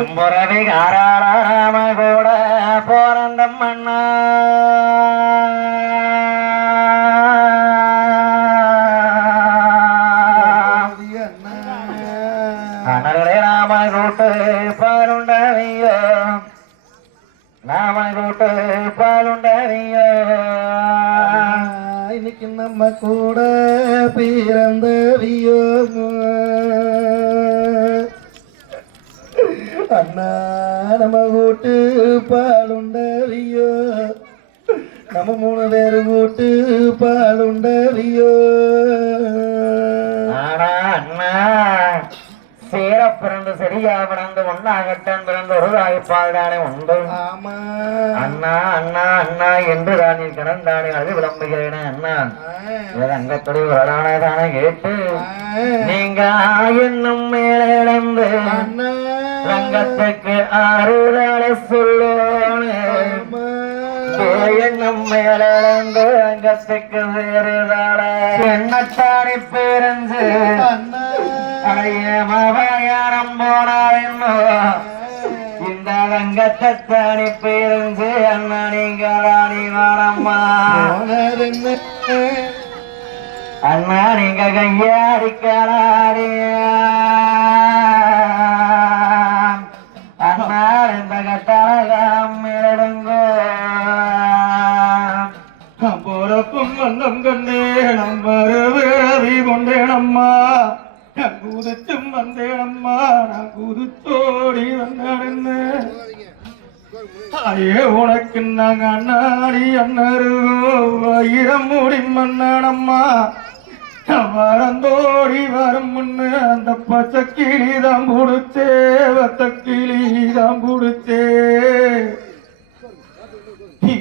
எம்புறவி காராளாம கூட போறந்த மண்ணா அனலே நாம கூட்டு பாலுண்டவியோ நாம கூட்டு பாலுண்டவியோ இன்னைக்கு நம்ம கூட பிறந்தவியோ அண்ணா நம்ம கூட்டு பாலுண்டவியோ நம்ம 3 பேரு கூட்டு பாலுண்டவியோ அண்ணா சேர பிறந்து சரியா பிறந்து ஒன்னாகட்டன் பிறந்து ஒரு தாய்ப்பால் தானே உண்டு. ஆமா அண்ணா அண்ணா அண்ணா என்று தானே கிடந்தானே அது விளம்புகிறேனே அண்ணா அங்கத்துடைய வரலானே தானே கேட்டு நீங்க என்னும் மேலிழந்து ரங்கத்துக்கு ஆறுதலை சொல்லோனு என்னும் மேலிழந்து ரங்கத்துக்கு வேறுதாள என்னத்தானே பேரஞ்சு மயானம் போனாரென்னோ இந்த ரங்கத்தானி பேருந்து அண்ணா நீங்களானி வானம்மா அண்ணா நீங்க கையாடிக்கலாடிய அண்ணா இந்த கட்டழகம் எடுங்கோ பொறப்பும் வந்தம் கண்டே நம்ம விரவி கொண்டேனம்மா குதிச்சும் வந்தேனம்மா நான் குதிச்சோடி வந்தேன்னு ஐயே உனக்கு நாங்க அண்ணாடி அண்ணரு ஆயிரம் மூடி மன்னனம்மா வரந்தோடி வரும் முன்னு அந்த பச்சை கிளிதான் புடிச்சே வத்த கிளிதான் புடிச்சே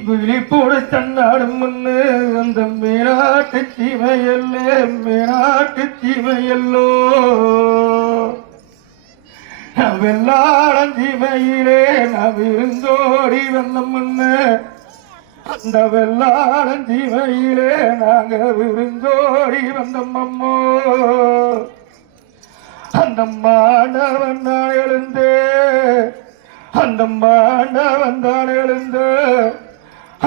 விழி போட தன்னாடும் முன்னு அந்த மேனாட்டு சீமையல்லே மேனாட்டு சீமையல்லோ வெள்ளாடம் சீமையிலே நான் விருந்தோடி வந்த முன்னு அந்த வெள்ளாடம் சீமையிலே நாங்க விருந்தோடி வந்தோம்மோ அந்த மாண்டவன் தான் எழுந்தே அந்த மாண்டவன் தான் எழுந்து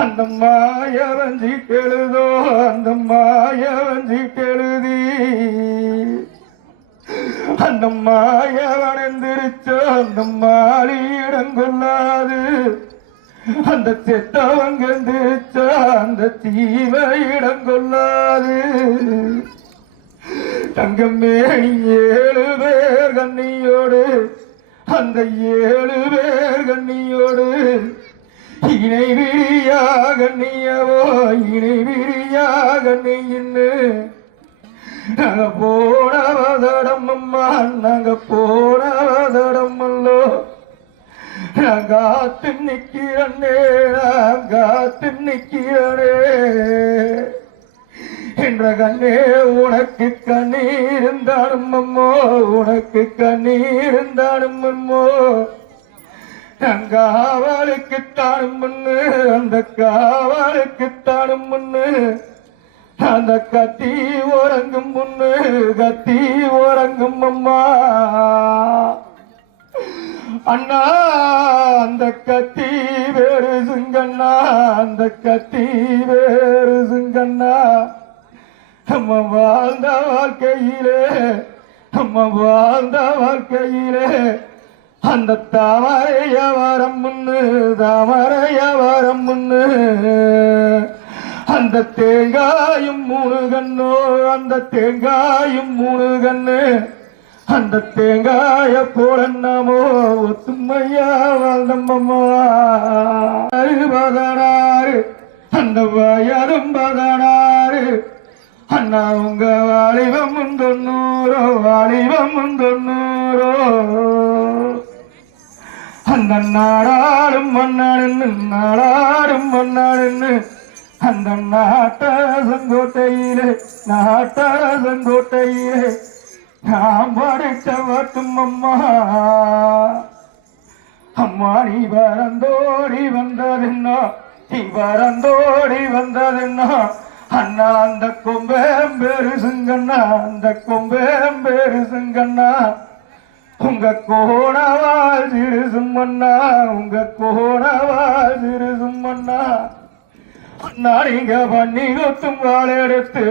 அந்த மாயவஞ்சி கெழுதோ அந்த மாயவஞ்சி கெழுதி அந்த மாயவன் எந்திரிச்சோ அந்த மாலியிடம் கொள்ளாது அந்த செத்தவங்க எந்திரிச்சோ அந்த தீவையிடம் கொள்ளாது தங்கமேனி 7 பேர் கண்ணியோடு அந்த 7 பேர் கண்ணியோடு இணை விழியாக நீயவோ இணை விழியாக நீன்னு நாங்க போனவதடம் அம்மா நாங்க போனவதடம் அல்லோ நான் காத்து நிக்கிறனே நான் காத்து நிக்கிறனே என்ற கண்ணே உனக்கு கண்ணீர் இருந்தாலும் அம்மோ உனக்கு கண்ணீர் இருந்தாலும் அம்மோ காவலுக்கு தானும் முன்னு அந்த காவலுக்கு தானும் முன்னு அந்த கத்தி உறங்கும் முன்னு கத்தி உறங்கும் அம்மா அண்ணா அந்த கத்தி வேறு சுங்கண்ணா அந்த கத்தி வேறு சுங்கண்ணா நம்ம வாழ்ந்த வாழ்க்கையிலே நம்ம வாழ்ந்த வாழ்க்கையிலே அந்த தாமரைய வரம் முன்னு தாமரைய வரம் முன்னு அந்த தேங்காயும் 3 கண்ணோ அந்த தேங்காயும் 3 கண்ணு அந்த தேங்காய போடன்னாமோ ஒத்துமையா வாழ்ந்தம்மம்மா 16 அந்த வயலும் 16 அண்ணா உங்க வாலிபம் 90 வாலிபம் 90 அந்த நாடாடும் மன்னாடுன்னு நாடாடும் மன்னாடுன்னு அந்த நாட்ட செங்கோட்டையிலே நாம் படைத்த வாட்டும் அம்மா அம்மா நீ வரந்தோடி வந்ததென்னா நீ வரந்தோடி வந்ததென்னா அண்ணா அந்த கொம்பேம்பேரு சிங்கண்ணா அந்த கொம்பேம்பேரு சிங்கண்ணா உங்க கோணவால் சிறு மன்னா உங்க கோணவால் விருதும் மன்னா அண்ணா நீங்க பண்ணி கொத்தும் வாழெடுத்து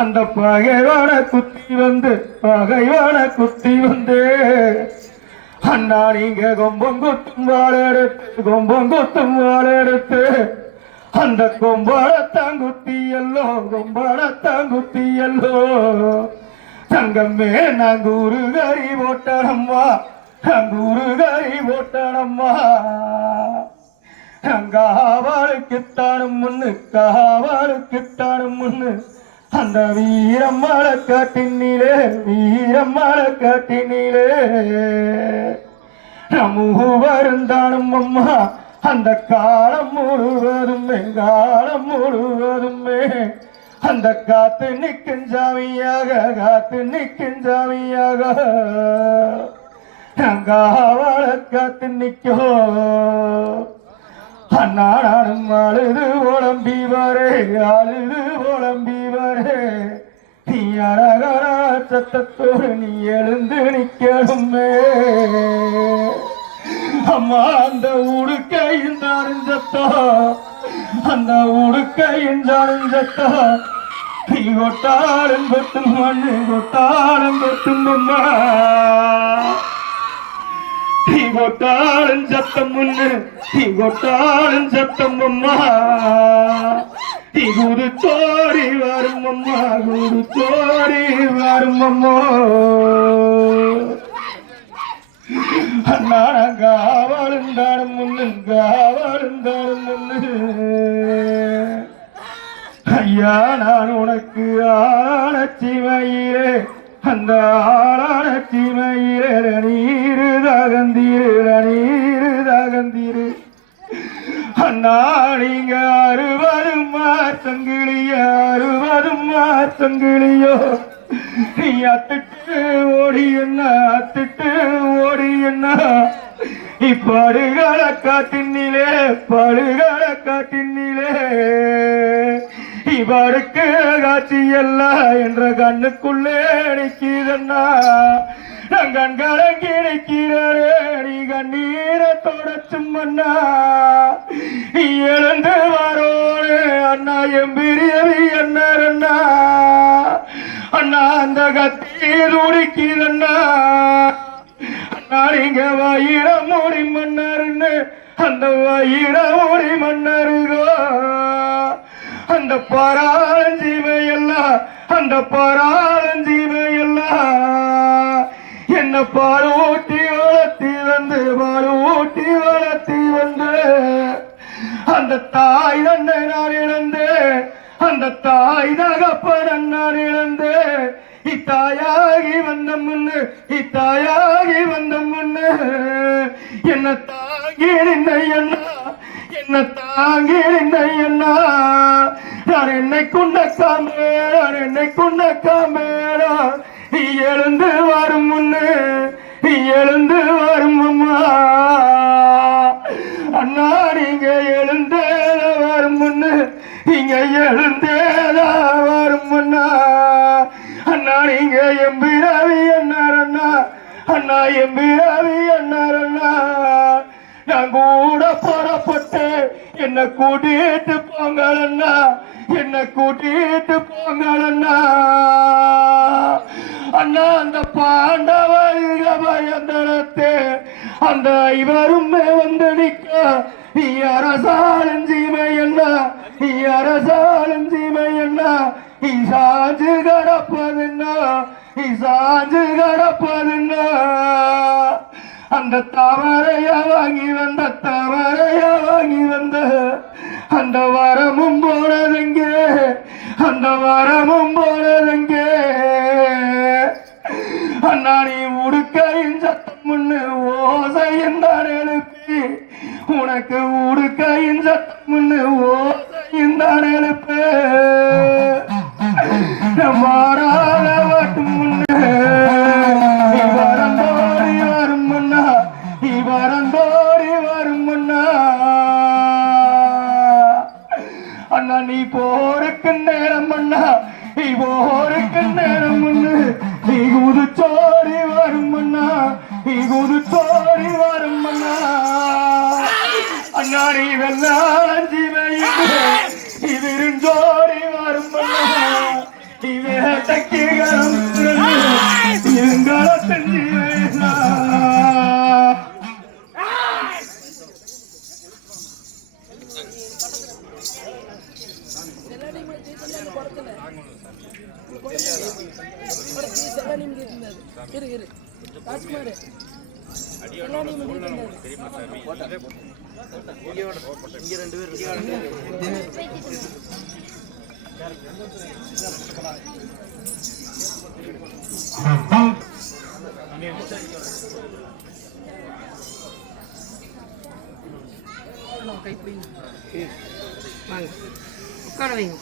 அந்த பகைவான குத்தி வந்து அண்ணா நீங்க கொம்பம் கொத்தும் வாழெடுத்து அந்த கொம்பாடத்தான் குத்தி எல்லோ தங்கமே நாங்க ஒரு கறி போட்டனம்மா காவாளுக்குத்தானும் முன்னு அந்த வீரம்மாளை காட்டினிலே நமு வருந்தானும் அம்மா அந்த காலம் முழுவதுமே அந்த காத்து நிற்கும் சாமியாக காவாளை காத்து நிற்கோ அண்ணாடும் அழுது உழம்பி வரே நீ அழகரா சத்தத்தோடு நீ எழுந்து நிக்கணுமே அம்மா அந்த உடுக்கையின் சத்தா நீ கொட்டாடும் கொட்டும் அம்மா நீ கொட்டாடும் சத்தம் அம்மா நீ குரு தோடி வரும் அம்மா அண்ணா காவலுந்தாடும் முன்னு ஐயா நான் உனக்கு ஆளான சிமையிலே அந்த ஆளான சிமையிலே நீரு தாகந்தீரு அண்ணா நீங்க 60 மாசங்கிளியோ நீ அத்துட்டு ஓடி என்ன இப்பாடுகள காட்டினிலே இவருக்கு காட்சி எல்லாம் என்ற கண்ணுக்குள்ளே நிற்கிறன்னா நான் கண்கலங்கி நிற்கிறே நீ கண்ணீரை தொடச்சும் அண்ணா நீ எழுந்து வரோடு அண்ணா எம்பிரியவி என்ன அண்ணா அந்த கத்தி துடிக்கிறண்ணா அண்ணா நீங்க வயிற மூடி மன்னருன்னு அந்த வயிற மூடி மன்னருகோ அந்த பராளஞ்சீமையெல்லாம் என்ன பாலூட்டி வளர்த்தி வந்து அந்த தாய் தன்னை நான் இழந்தேன் அந்த தாய் தகப்பன் நான் இழந்தேன் இத்தாயாகி வந்த முன்னு என்ன தாங்கி நின்ன நான் என்னை கொண்ட காமேரா நீ எழுந்து வரும் அம்மா அண்ணா நீங்க எழுந்தேல வரும் முன்னா அண்ணா நீங்க எம்பிராவி என்னாரண்ணா நான் கூட புறப்பட்டு என்ன கூட்டிட்டு போங்களண்ணா அண்ணா அந்த பாண்டவர்கள் பயந்தனத்தே அந்த இவருமே வந்து நிற்க நீ அரசாளஞ்சீமை என்ன நீ சாஞ்சு கடப்பதுன்னா அந்த தவறையா வாங்கி வந்த அந்த வரமும் போனதுங்கே அண்ணா நீ உடுக்கையின் சத்தம் முன்னு ஓசையும் தான் எழுப்பி உனக்கு உடுக்கையின் சத்தம் முன்னு ஓசையும் தான் எழுப்பு மாறாத வாட்டும் முன்னு வரும் முன்னா அண்ணா நீ போருக்கு நேரம் முன்னு நீ உதுச்சோடி வரும் கல்யாணம் இருந்தது. இரு ராஜ்குமார் கல்யாணம் இருந்தது. கைப்பிடி வாங்க உட்கார வைங்க